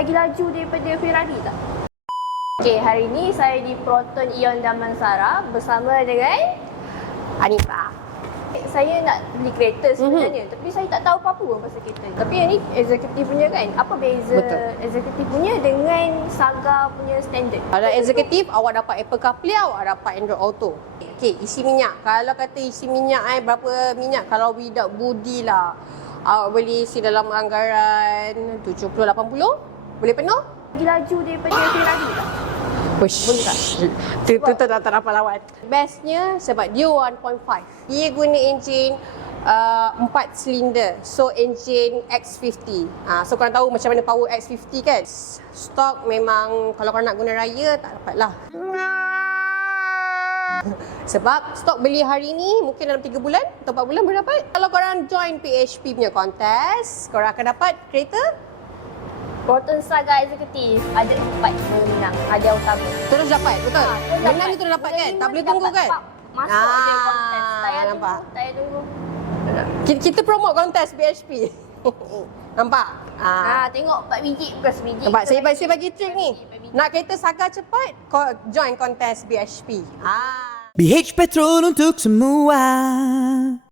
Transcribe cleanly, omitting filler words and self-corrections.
lagi laju daripada Ferrari tak? Okey, hari ni saya di Proton Ion Damansara bersama dengan Hanifah. Saya nak beli kereta sebenarnya, tapi saya tak tahu apa-apa pun pasal kereta. Tapi yang ni eksekutif punya kan? Apa beza eksekutif punya dengan Saga punya standard? Kalau eksekutif, awak dapat Apple CarPlay, awak dapat Android Auto. Okey, isi minyak. Kalau kata isi minyak berapa minyak? Kalau without budi lah, awak boleh isi dalam anggaran 70-80. Boleh penuh? Lagi laju daripada Ferrari tak? Boleh tak? Tu tak dapat lawan. Bestnya sebab dia 1.5. Dia guna enjin 4 silinder. So enjin X50. So korang tahu macam mana power X50 kan? Stok memang kalau korang nak guna raya tak dapat lah. Sebab stok beli hari ni mungkin dalam 3 bulan atau 4 bulan boleh dapat. Kalau korang join PHP punya kontes, korang akan dapat kereta Proton Saga eksekutif ada 4 pemenang hadiah utama. terus dapat, betul? Terus Menang dapat. ni terus dapat kan? Tak boleh Dapat, tunggu kan? Pak. Masuk je kontes. Saya nampak. tunggu. Kita promote kontes BHP. Nampak? Tengok 4 biji bukan sebiji. Nampak? Saya bagi trik ni. Nak kereta Saga cepat, join kontes BHP. BH Petrol untuk semua.